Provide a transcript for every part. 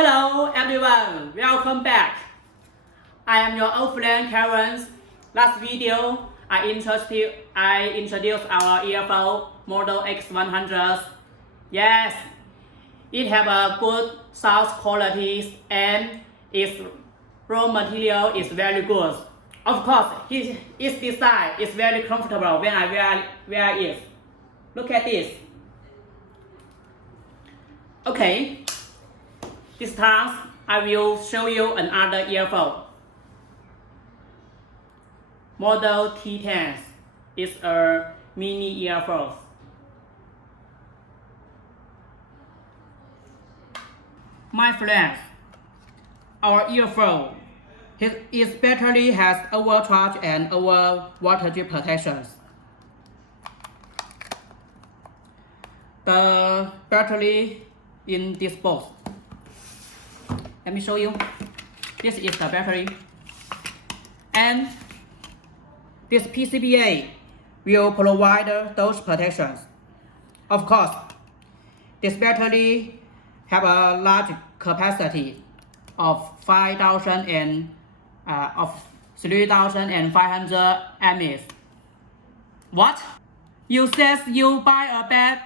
Hello everyone, welcome back. I am your old friend Karen. Last video, I introduced our earphone model X100. Yes, it have a good sound quality and its raw material is very good. Of course, its design is very comfortable when I wear it. Look at this. Okay, this time I will show you another earphone. Model T10 is a mini earphone. My friends, our earphone, its battery has overcharge and over voltage protections. The battery in this box. Let me show you. This is the battery. And this PCBA will provide those protections. Of course, this battery have a large capacity of 3,500 mAh. What? You said you buy a bad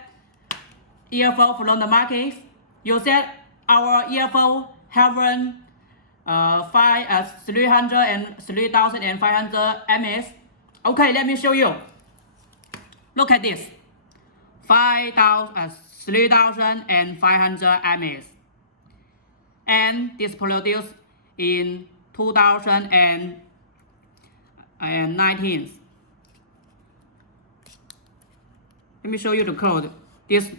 earphone from the market? You said our earphone having 3,500 mAh. Okay, let me show you. Look at this. 3,500 mAh. And this produced in 2019. Let me show you the code. This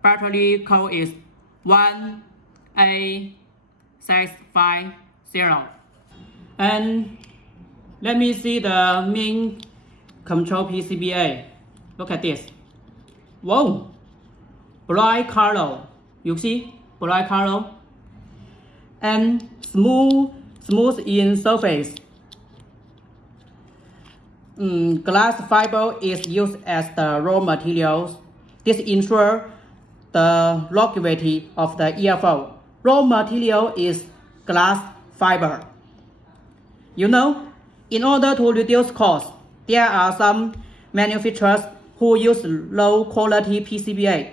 battery code is 1A650. And let me see the main control PCBA. Look at this. Whoa! Bright color. You see? Bright color. And smooth in surface. Glass fiber is used as the raw materials. This ensures the longevity of the earphone. Raw material is glass fiber. You know, in order to reduce cost, there are some manufacturers who use low quality PCBA.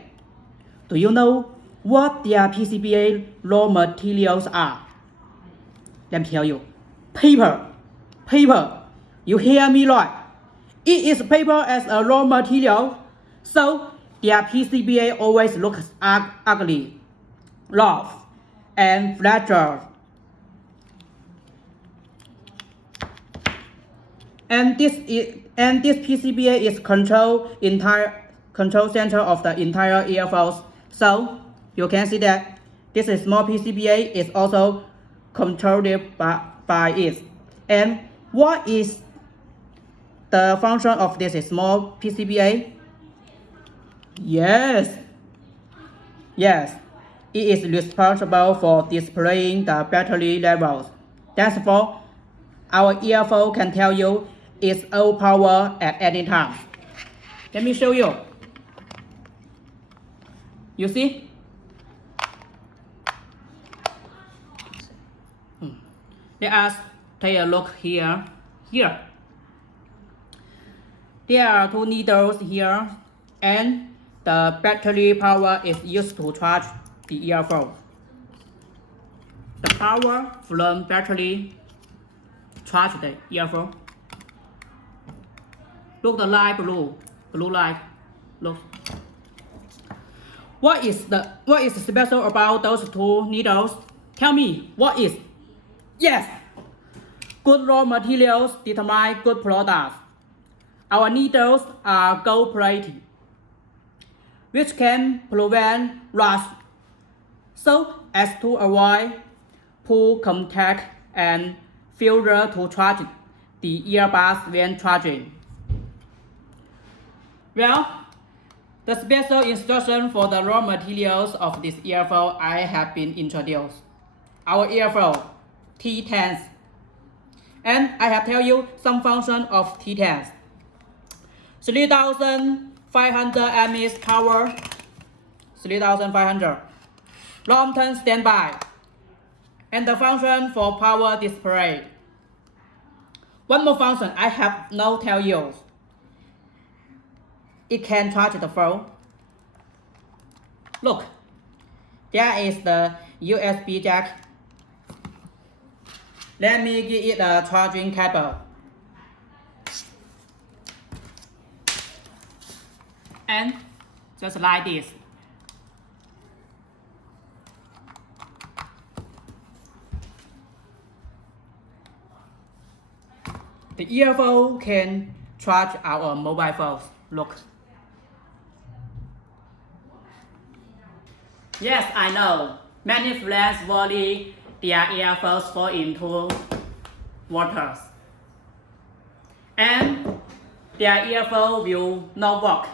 Do you know what their PCBA raw materials are? Let me tell you. Paper. You hear me right? It is paper as a raw material, so their PCBA always looks ugly, rough, and fragile. And this PCBA is control center of the entire earphones. So you can see that this is small PCBA is also controlled by it. And what is the function of this small PCBA? Yes, it is responsible for displaying the battery levels. Therefore, our earphone can tell you its own power at any time. Let me show you. You see? Let us take a look here. There are two needles here, and the battery power is used to charge the earphone. The power from battery charge the earphone. Look, the light blue light. Look. What is special about those two needles? Tell me, what is? Yes, good raw materials determine good products. Our needles are gold-plated, which can prevent rust, so as to avoid poor contact and failure to charge the earbuds when charging. Well, the special instruction for the raw materials of this earphone I have been introduced. Our earphone T10, and I have tell you some function of T10. 3,500 mAh power, 3,500. long-term standby, and the function for power display. One more function I have not tell you. It can charge the phone. Look, there is the USB jack. Let me give it a charging cable. And just like this. The earphone can charge our mobile phones. Look. Yes, I know. Many friends worry their earphones fall into water, and their earphone will not work.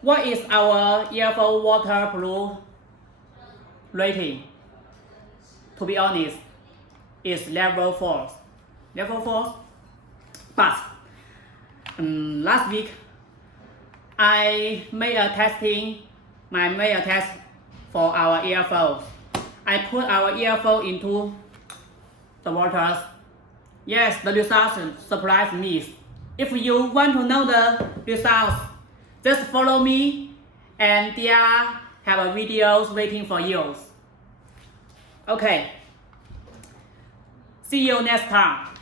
What is our earphone waterproof rating? To be honest, it's level 4. Level 4. But last week I made a test for our earphones. I put our earphone into the waters. Yes, the results surprised me. If you want to know the results, just follow me, and there have a videos waiting for you. Okay. See you next time.